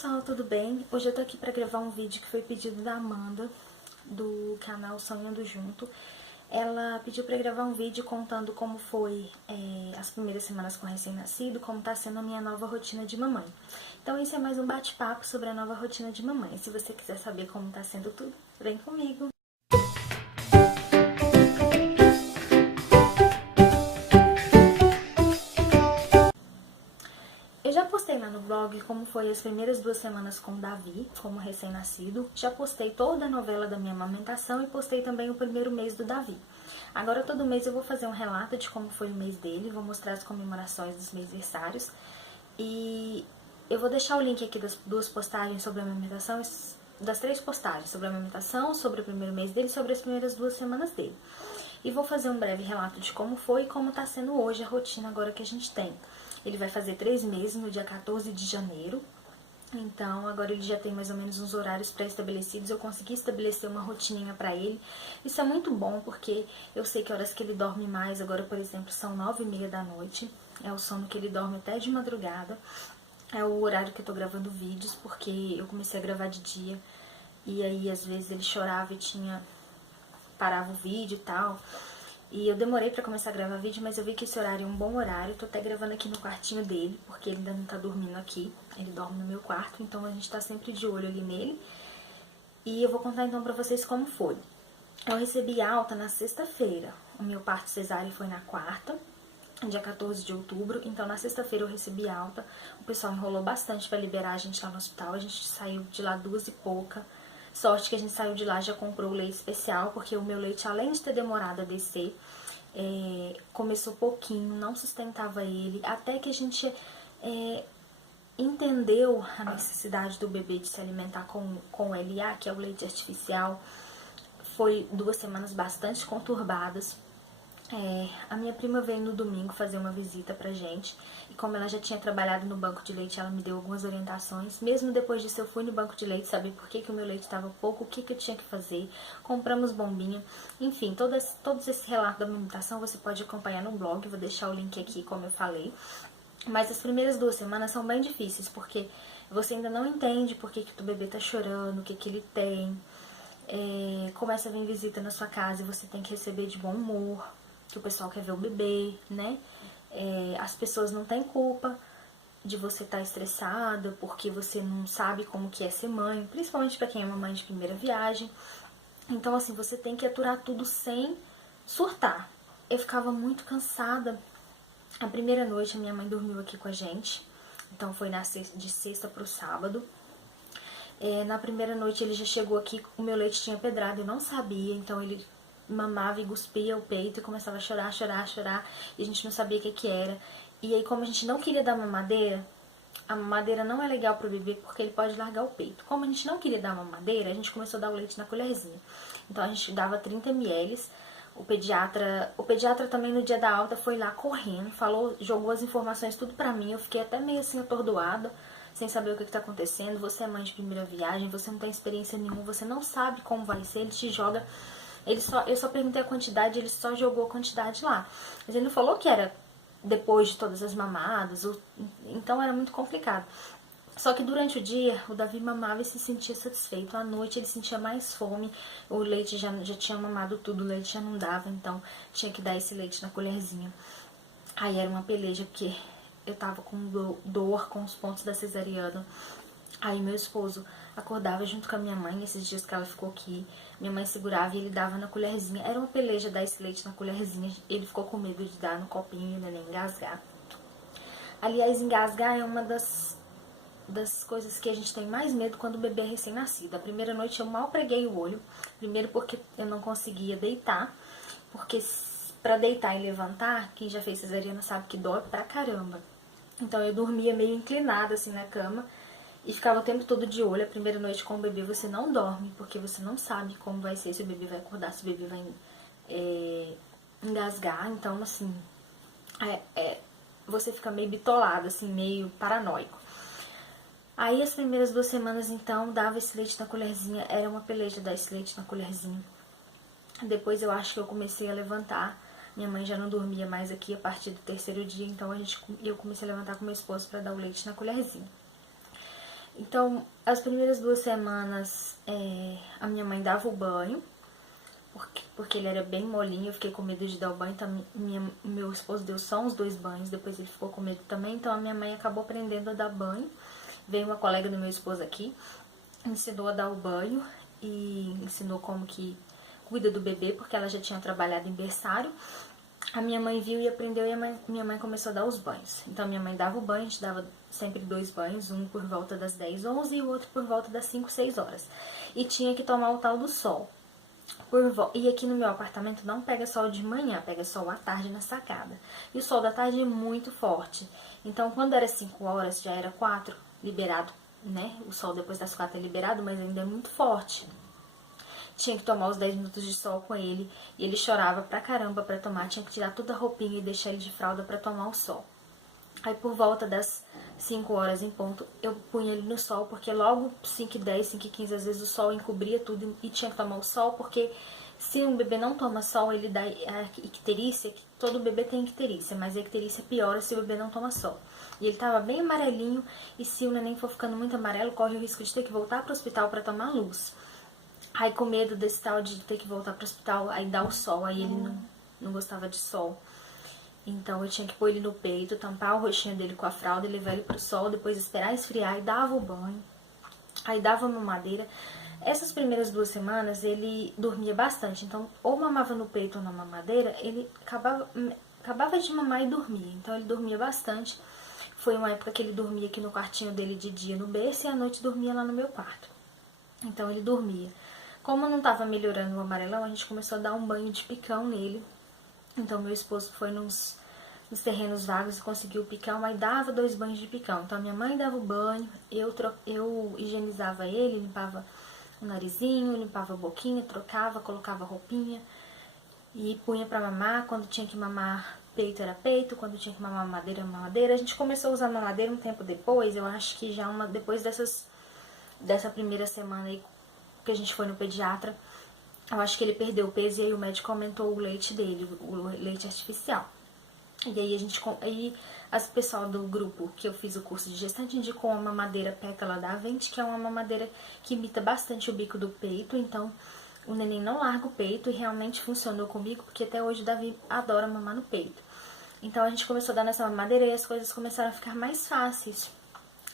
pessoal, tudo bem? Hoje eu tô aqui pra gravar um vídeo que foi pedido da Amanda, do canal Sonhando Junto. Ela pediu pra gravar um vídeo contando como foi as primeiras semanas com o recém-nascido, como tá sendo a minha nova rotina de mamãe. Então esse é mais um bate-papo sobre a nova rotina de mamãe. Se você quiser saber como tá sendo tudo, vem comigo! Eu já postei lá no blog como foi as primeiras 2 semanas com o Davi, como recém-nascido. Já postei toda a novela da minha amamentação e postei também o primeiro mês do Davi. Agora todo mês eu vou fazer um relato de como foi o mês dele, vou mostrar as comemorações dos mêsversários. E eu vou deixar o link aqui das 2 postagens sobre a amamentação, das 3 postagens sobre a amamentação, sobre o primeiro mês dele e sobre as primeiras 2 semanas dele. E vou fazer um breve relato de como foi e como está sendo hoje a rotina agora que a gente tem. Ele vai fazer 3 meses no dia 14 de janeiro, então agora ele já tem mais ou menos uns horários pré-estabelecidos. Eu consegui estabelecer uma rotininha pra ele. Isso é muito bom porque eu sei que horas que ele dorme mais. Agora, por exemplo, são 9h30 da noite, é o sono que ele dorme até de madrugada. É o horário que eu tô gravando vídeos, porque eu comecei a gravar de dia e aí às vezes ele chorava e parava o vídeo e tal. E eu demorei pra começar a gravar vídeo, mas eu vi que esse horário é um bom horário. Tô até gravando aqui no quartinho dele, porque ele ainda não tá dormindo aqui. Ele dorme no meu quarto, então a gente tá sempre de olho ali nele. E eu vou contar então pra vocês como foi. Eu recebi alta na sexta-feira. O meu parto cesáreo foi na quarta, dia 14 de outubro. Então na sexta-feira eu recebi alta. O pessoal enrolou bastante pra liberar a gente lá no hospital. A gente saiu de lá 2h pouca. Sorte que a gente saiu de lá, já comprou o leite especial, porque o meu leite, além de ter demorado a descer, começou pouquinho, não sustentava ele, até que a gente entendeu a necessidade do bebê de se alimentar com o LA, que é o leite artificial. Foi 2 semanas bastante conturbadas. A minha prima veio no domingo fazer uma visita pra gente, e como ela já tinha trabalhado no banco de leite, ela me deu algumas orientações. Mesmo depois disso eu fui no banco de leite saber por que o meu leite estava pouco, o que eu tinha que fazer, compramos bombinha, enfim, todos esse relato da amamentação você pode acompanhar no blog, vou deixar o link aqui como eu falei. Mas as primeiras 2 semanas são bem difíceis, porque você ainda não entende por que o bebê tá chorando, o que ele tem. Começa a vir visita na sua casa e você tem que receber de bom humor, que o pessoal quer ver o bebê, né? As pessoas não têm culpa de você estar estressada, porque você não sabe como que é ser mãe, principalmente pra quem é uma mãe de primeira viagem. Então, assim, você tem que aturar tudo sem surtar. Eu ficava muito cansada. A primeira noite a minha mãe dormiu aqui com a gente, então foi de sexta pro sábado. Na primeira noite ele já chegou aqui, o meu leite tinha pedrado, eu não sabia, então ele mamava e cuspia o peito e começava a chorar, chorar, chorar, e a gente não sabia o que era. E aí, como a gente não queria dar mamadeira, a mamadeira não é legal pro bebê porque ele pode largar o peito. Como a gente não queria dar mamadeira, a gente começou a dar o leite na colherzinha. Então a gente dava 30 ml. O pediatra também no dia da alta foi lá correndo, falou, jogou as informações tudo pra mim. Eu fiquei até meio assim atordoada, sem saber o que tá acontecendo. Você é mãe de primeira viagem, você não tem experiência nenhuma, você não sabe como vai ser, ele te joga. Eu só perguntei a quantidade, ele só jogou a quantidade lá. Mas ele não falou que era depois de todas as mamadas, então era muito complicado. Só que durante o dia, o Davi mamava e se sentia satisfeito. À noite ele sentia mais fome, o leite já tinha mamado tudo, o leite já não dava, então tinha que dar esse leite na colherzinha. Aí era uma peleja, porque eu tava com dor com os pontos da cesariana. Aí meu esposo acordava junto com a minha mãe, esses dias que ela ficou aqui, minha mãe segurava e ele dava na colherzinha. Era uma peleja dar esse leite na colherzinha, ele ficou com medo de dar no copinho e o neném engasgar. Aliás, engasgar é uma das coisas que a gente tem mais medo quando o bebê é recém-nascido. A primeira noite eu mal preguei o olho, primeiro porque eu não conseguia deitar, porque pra deitar e levantar, quem já fez cesariana sabe que dói pra caramba. Então eu dormia meio inclinada assim na cama e ficava o tempo todo de olho. A primeira noite com o bebê você não dorme, porque você não sabe como vai ser, se o bebê vai acordar, se o bebê vai engasgar. Então, assim, você fica meio bitolado, assim, meio paranoico. Aí as primeiras 2 semanas, então, dava esse leite na colherzinha, era uma peleja dar esse leite na colherzinha. Depois eu acho que eu comecei a levantar, minha mãe já não dormia mais aqui a partir do 3º dia, então eu comecei a levantar com meu esposo para dar o leite na colherzinha. Então, as primeiras 2 semanas, a minha mãe dava o banho, porque ele era bem molinho, eu fiquei com medo de dar o banho, então meu esposo deu só uns 2 banhos, depois ele ficou com medo também, então a minha mãe acabou aprendendo a dar banho. Veio uma colega do meu esposo aqui, ensinou a dar o banho e ensinou como que cuida do bebê, porque ela já tinha trabalhado em berçário. A minha mãe viu e aprendeu e minha mãe começou a dar os banhos. Então minha mãe dava o banho, a gente dava sempre 2 banhos, um por volta das 10, 11 e o outro por volta das 5, 6 horas. E tinha que tomar o tal do sol. E aqui no meu apartamento não pega sol de manhã, pega sol à tarde na sacada. E o sol da tarde é muito forte. Então quando era 5 horas, já era 4, liberado, né? O sol depois das 4 é liberado, mas ainda é muito forte. Tinha que tomar os 10 minutos de sol com ele. E ele chorava pra caramba pra tomar. Tinha que tirar toda a roupinha e deixar ele de fralda pra tomar o sol. Aí por volta das 5 horas em ponto, eu punha ele no sol, porque logo 5h10, 5h15, às vezes o sol encobria tudo e tinha que tomar o sol, porque se um bebê não toma sol, ele dá a icterícia, que todo bebê tem icterícia, mas a icterícia piora se o bebê não toma sol. E ele tava bem amarelinho, e se o neném for ficando muito amarelo, corre o risco de ter que voltar pro hospital pra tomar luz. Aí com medo desse tal de ter que voltar pro hospital, aí dá o sol, aí ele não gostava de sol. Então eu tinha que pôr ele no peito, tampar o rostinho dele com a fralda, levar ele pro sol, depois esperar esfriar e dava o banho. Aí dava mamadeira. Essas primeiras 2 semanas ele dormia bastante, então ou mamava no peito ou na mamadeira, ele acabava de mamar e dormia. Então ele dormia bastante. Foi uma época que ele dormia aqui no quartinho dele de dia no berço e à noite dormia lá no meu quarto. Então ele dormia. Como não estava melhorando o amarelão, a gente começou a dar um banho de picão nele. Então meu esposo foi nos terrenos vagos e conseguiu o picão, aí dava 2 banhos de picão. Então minha mãe dava o banho, eu higienizava ele, limpava o narizinho, limpava a boquinha, trocava, colocava roupinha e punha pra mamar. Quando tinha que mamar peito era peito, quando tinha que mamar mamadeira era mamadeira. A gente começou a usar mamadeira um tempo depois, eu acho que já depois dessa primeira semana aí que a gente foi no pediatra, eu acho que ele perdeu o peso e aí o médico aumentou o leite dele, o leite artificial. E aí as pessoal do grupo que eu fiz o curso de gestante indicou uma mamadeira Pétala da Avent, que é uma mamadeira que imita bastante o bico do peito, então o neném não larga o peito e realmente funcionou comigo, porque até hoje o Davi adora mamar no peito. Então a gente começou a dar nessa mamadeira e as coisas começaram a ficar mais fáceis.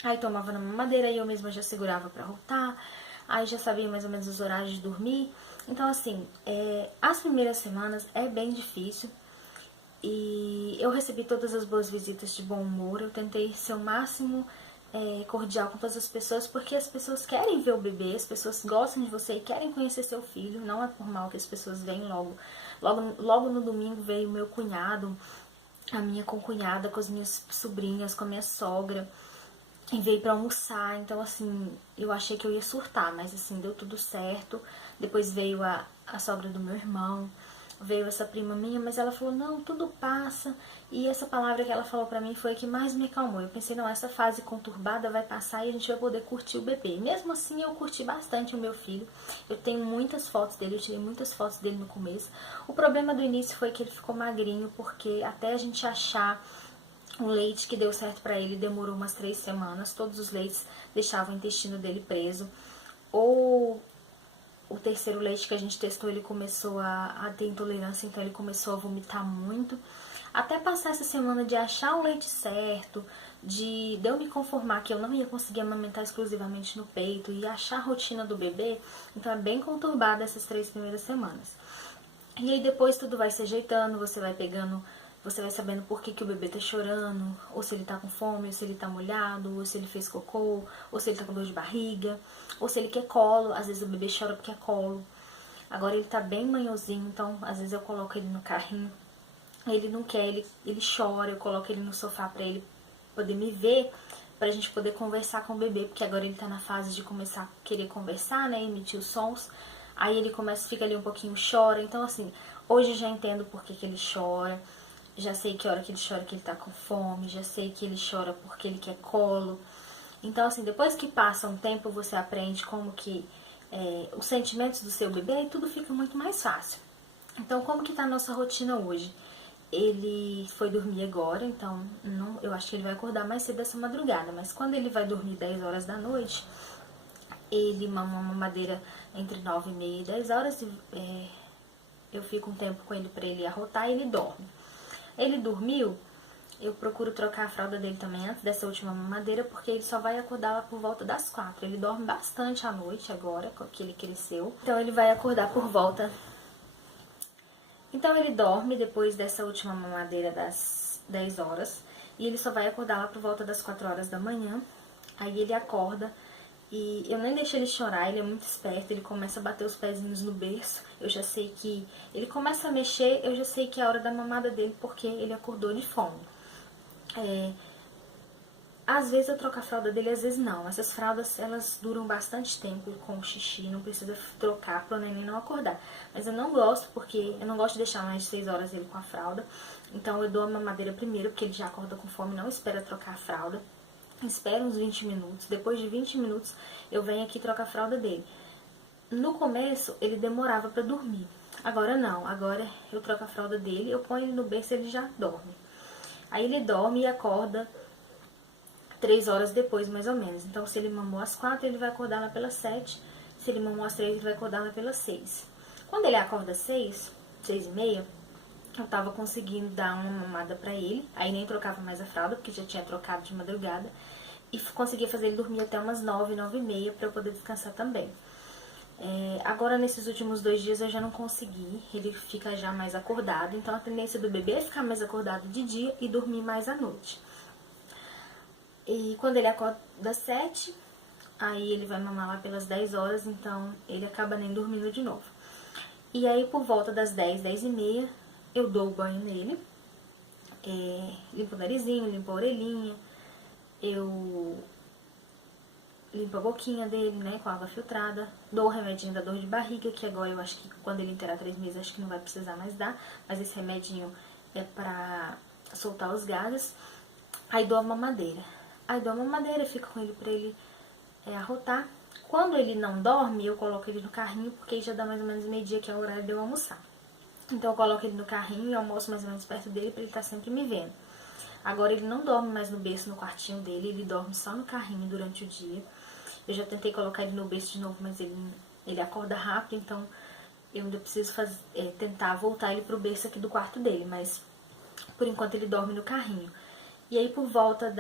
Aí tomava na mamadeira e eu mesma já segurava pra rotar, aí já sabia mais ou menos os horários de dormir. Então assim, as primeiras semanas é bem difícil. E eu recebi todas as boas visitas de bom humor. Eu tentei ser o máximo cordial com todas as pessoas, porque as pessoas querem ver o bebê, as pessoas gostam de você e querem conhecer seu filho. Não é por mal que as pessoas vêm logo. Logo no domingo veio meu cunhado, a minha concunhada, com as minhas sobrinhas, com a minha sogra, e veio pra almoçar. Então assim, eu achei que eu ia surtar, mas assim, deu tudo certo. Depois veio a sogra do meu irmão, veio essa prima minha, mas ela falou, não, tudo passa. E essa palavra que ela falou pra mim foi a que mais me acalmou. Eu pensei, não, essa fase conturbada vai passar e a gente vai poder curtir o bebê. E mesmo assim, eu curti bastante o meu filho. Eu tenho muitas fotos dele, eu tirei muitas fotos dele no começo. O problema do início foi que ele ficou magrinho, porque até a gente achar o leite que deu certo pra ele demorou umas 3 semanas. Todos os leites deixavam o intestino dele preso. Ou o terceiro leite que a gente testou, ele começou a ter intolerância, então ele começou a vomitar muito. Até passar essa semana de achar o leite certo, de eu me conformar que eu não ia conseguir amamentar exclusivamente no peito e achar a rotina do bebê, então é bem conturbada essas 3 primeiras semanas. E aí depois tudo vai se ajeitando, você vai pegando, você vai sabendo por que o bebê tá chorando, ou se ele tá com fome, ou se ele tá molhado, ou se ele fez cocô, ou se ele tá com dor de barriga, ou se ele quer colo. Às vezes o bebê chora porque quer colo. Agora ele tá bem manhozinho, então às vezes eu coloco ele no carrinho, ele não quer, ele chora, eu coloco ele no sofá pra ele poder me ver, pra gente poder conversar com o bebê, porque agora ele tá na fase de começar a querer conversar, né, emitir os sons. Aí ele fica ali um pouquinho, chora. Então assim, hoje eu já entendo por que ele chora. Já sei que hora que ele chora que ele tá com fome, já sei que ele chora porque ele quer colo. Então assim, depois que passa um tempo, você aprende como que os sentimentos do seu bebê e tudo fica muito mais fácil. Então como que tá a nossa rotina hoje? Ele foi dormir agora, então eu acho que ele vai acordar mais cedo essa madrugada. Mas quando ele vai dormir 10 horas da noite, ele mama uma mamadeira entre 9 e meia e 10 horas. Eu fico um tempo com ele pra ele arrotar e ele dorme. Ele dormiu, eu procuro trocar a fralda dele também antes dessa última mamadeira, porque ele só vai acordar lá por volta das 4. Ele dorme bastante à noite agora, que ele cresceu. Então ele vai acordar por volta... Então ele dorme depois dessa última mamadeira das 10 horas. E ele só vai acordar lá por volta das 4 horas da manhã. Aí ele acorda e eu nem deixo ele chorar, ele é muito esperto. Ele começa a bater os pezinhos no berço. Eu já sei que... Ele começa a mexer, eu já sei que é a hora da mamada dele, porque ele acordou de fome. Às vezes eu troco a fralda dele, às vezes não. Essas fraldas, elas duram bastante tempo com o xixi, não precisa trocar para o neném não acordar. Mas eu não gosto, porque eu não gosto de deixar mais de 6 horas ele com a fralda. Então eu dou a mamadeira primeiro, porque ele já acorda com fome, não espera trocar a fralda. Espera uns 20 minutos. Depois de 20 minutos eu venho aqui e troco a fralda dele. No começo ele demorava para dormir. Agora não, agora eu troco a fralda dele, eu ponho ele no berço e ele já dorme. Aí ele dorme e acorda 3 horas depois, mais ou menos. Então, se ele mamou às 4, ele vai acordar lá pelas 7. Se ele mamou às 3, ele vai acordar lá pelas 6. Quando ele acorda às 6, 6 e meia, eu tava conseguindo dar uma mamada pra ele. Aí nem trocava mais a fralda, porque já tinha trocado de madrugada. E conseguia fazer ele dormir até umas 9, 9 e meia, pra eu poder descansar também. Agora, nesses últimos 2 dias, eu já não consegui. Ele fica já mais acordado. Então, a tendência do bebê é ficar mais acordado de dia e dormir mais à noite. E quando ele acorda às 7, aí ele vai mamar lá pelas 10 horas, então ele acaba nem dormindo de novo. E aí por volta das 10, 10 e meia, eu dou o banho nele, limpo o narizinho, limpo a orelhinha, eu limpo a boquinha dele, né, com água filtrada, dou o remedinho da dor de barriga, que agora eu acho que quando ele inteirar 3 meses, acho que não vai precisar mais dar, mas esse remedinho é pra soltar os gases. Aí dou a mamadeira. Aí dou a mamadeira, fico com ele pra ele arrotar. Quando ele não dorme, eu coloco ele no carrinho, porque já dá mais ou menos meio-dia, que é o horário de eu almoçar. Então eu coloco ele no carrinho e almoço mais ou menos perto dele, pra ele estar sempre me vendo. Agora ele não dorme mais no berço, no quartinho dele, ele dorme só no carrinho durante o dia. Eu já tentei colocar ele no berço de novo, mas ele acorda rápido, então eu ainda preciso tentar voltar ele pro berço aqui do quarto dele, mas por enquanto ele dorme no carrinho. E aí por volta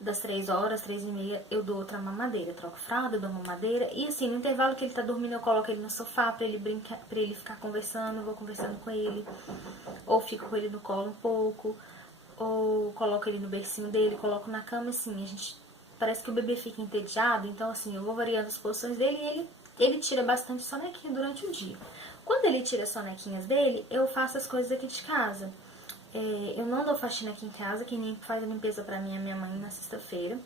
das 3 horas, 3 e meia, eu dou outra mamadeira. Troco fralda, dou mamadeira. E assim, no intervalo que ele tá dormindo, eu coloco ele no sofá pra ele brincar, pra ele ficar conversando. Eu vou conversando com ele. Ou fico com ele no colo um pouco. Ou coloco ele no bercinho dele, coloco na cama, assim. Parece que o bebê fica entediado. Então assim, eu vou variando as posições dele e ele tira bastante sonequinha durante o dia. Quando ele tira as sonequinhas dele, eu faço as coisas aqui de casa. Eu não dou faxina aqui em casa, quem faz a limpeza pra mim é minha mãe na sexta-feira.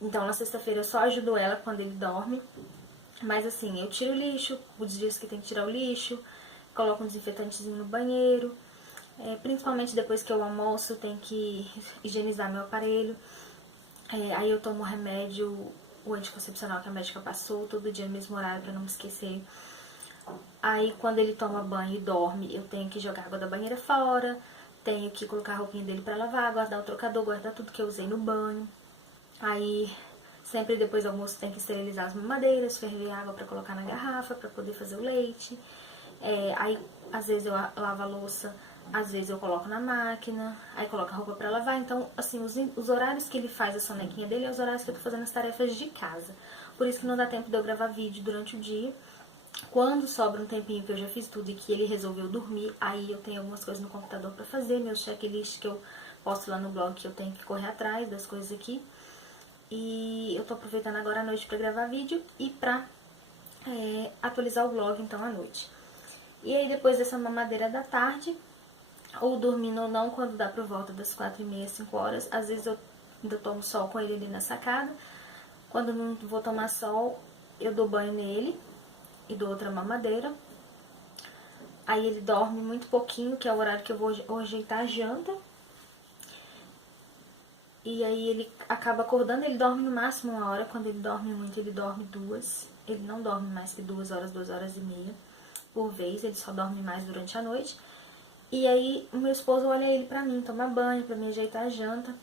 Então na sexta-feira eu só ajudo ela quando ele dorme. Mas assim, eu tiro o lixo, os dias que tem que tirar o lixo, coloco um desinfetantezinho no banheiro. Principalmente depois que eu almoço, tenho que higienizar meu aparelho. Aí eu tomo o remédio, o anticoncepcional que a médica passou, todo dia no mesmo horário pra não me esquecer. Aí quando ele toma banho e dorme, eu tenho que jogar a água da banheira fora. Tenho que colocar a roupinha dele pra lavar, guardar o trocador, guardar tudo que eu usei no banho. Aí, sempre depois do almoço, tem que esterilizar as mamadeiras, ferver água pra colocar na garrafa, pra poder fazer o leite. Aí, às vezes eu lavo a louça, às vezes eu coloco na máquina, aí coloco a roupa pra lavar. Então, assim, os horários que ele faz a sonequinha dele é os horários que eu tô fazendo as tarefas de casa. Por isso que não dá tempo de eu gravar vídeo durante o dia. Quando sobra um tempinho que eu já fiz tudo e que ele resolveu dormir, aí eu tenho algumas coisas no computador pra fazer, meus checklist que eu posto lá no blog, que eu tenho que correr atrás das coisas aqui. E eu tô aproveitando agora à noite pra gravar vídeo e pra atualizar o blog, então, à noite. E aí, depois dessa mamadeira da tarde, ou dormindo ou não, quando dá por volta das 4 e meia, 5 horas, às vezes eu ainda tomo sol com ele ali na sacada. Quando não vou tomar sol, eu dou banho nele e dou outra mamadeira. Aí ele dorme muito pouquinho, que é o horário que eu vou ajeitar a janta. E aí ele acaba acordando, ele dorme no máximo 1 hora. Quando ele dorme muito, ele dorme 2. Ele não dorme mais que 2 horas, 2 horas e meia por vez. Ele só dorme mais durante a noite. E aí o meu esposo olha ele pra mim tomar banho, pra me ajeitar a janta.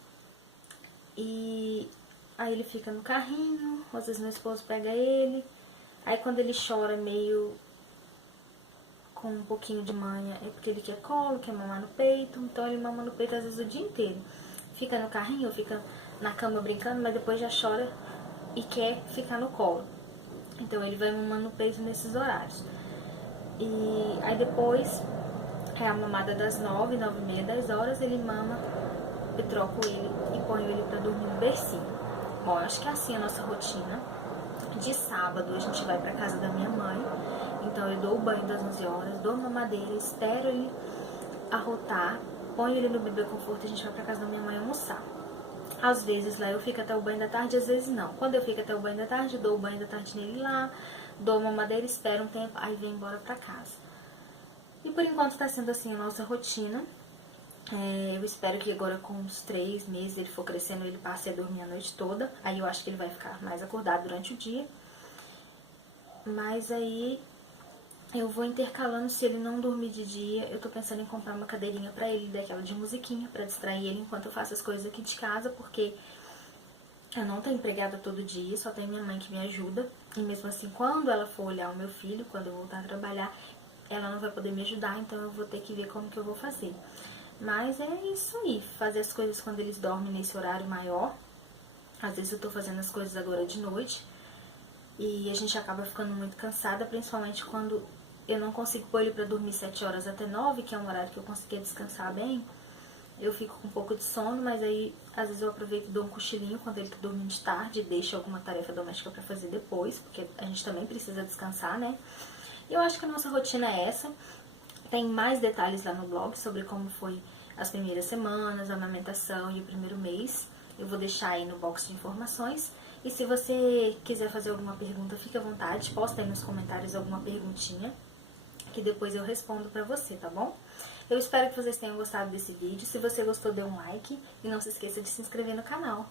E aí ele fica no carrinho, às vezes meu esposo pega ele. Aí quando ele chora meio com um pouquinho de manha, é porque ele quer colo, quer mamar no peito. Então ele mama no peito às vezes o dia inteiro. Fica no carrinho, fica na cama brincando, mas depois já chora e quer ficar no colo. Então ele vai mamando no peito nesses horários. E aí depois é a mamada das 9, 9h30, 10 horas, ele mama, eu troco ele e ponho ele pra dormir no bercinho. Bom, eu acho que é assim a nossa rotina. De sábado a gente vai pra casa da minha mãe, então eu dou o banho das 11 horas, dou a mamadeira, espero ele arrotar, ponho ele no bebê conforto e a gente vai pra casa da minha mãe almoçar. Às vezes lá eu fico até o banho da tarde, às vezes não. Quando eu fico até o banho da tarde, eu dou o banho da tarde nele lá, dou a mamadeira, espero um tempo, aí vem embora pra casa. E por enquanto tá sendo assim a nossa rotina. Eu espero que agora com uns 3 meses ele for crescendo, ele passe a dormir a noite toda. Aí eu acho que ele vai ficar mais acordado durante o dia. Mas aí eu vou intercalando, se ele não dormir de dia, eu tô pensando em comprar uma cadeirinha pra ele, daquela de musiquinha, pra distrair ele enquanto eu faço as coisas aqui de casa, porque eu não tô empregada todo dia, só tem minha mãe que me ajuda. E mesmo assim, quando ela for olhar o meu filho, quando eu voltar a trabalhar, ela não vai poder me ajudar, então eu vou ter que ver como que eu vou fazer. Mas é isso aí, fazer as coisas quando eles dormem nesse horário maior. Às vezes eu tô fazendo as coisas agora de noite e a gente acaba ficando muito cansada, principalmente quando eu não consigo pôr ele pra dormir 7 horas até 9, que é um horário que eu conseguia descansar bem. Eu fico com um pouco de sono, mas aí às vezes eu aproveito e dou um cochilinho quando ele tá dormindo de tarde e deixo alguma tarefa doméstica pra fazer depois, porque a gente também precisa descansar, né? E eu acho que a nossa rotina é essa. Tem mais detalhes lá no blog sobre como foi as primeiras semanas, a amamentação e o primeiro mês. Eu vou deixar aí no box de informações. E se você quiser fazer alguma pergunta, fique à vontade, posta aí nos comentários alguma perguntinha, que depois eu respondo pra você, tá bom? Eu espero que vocês tenham gostado desse vídeo. Se você gostou, dê um like e não se esqueça de se inscrever no canal.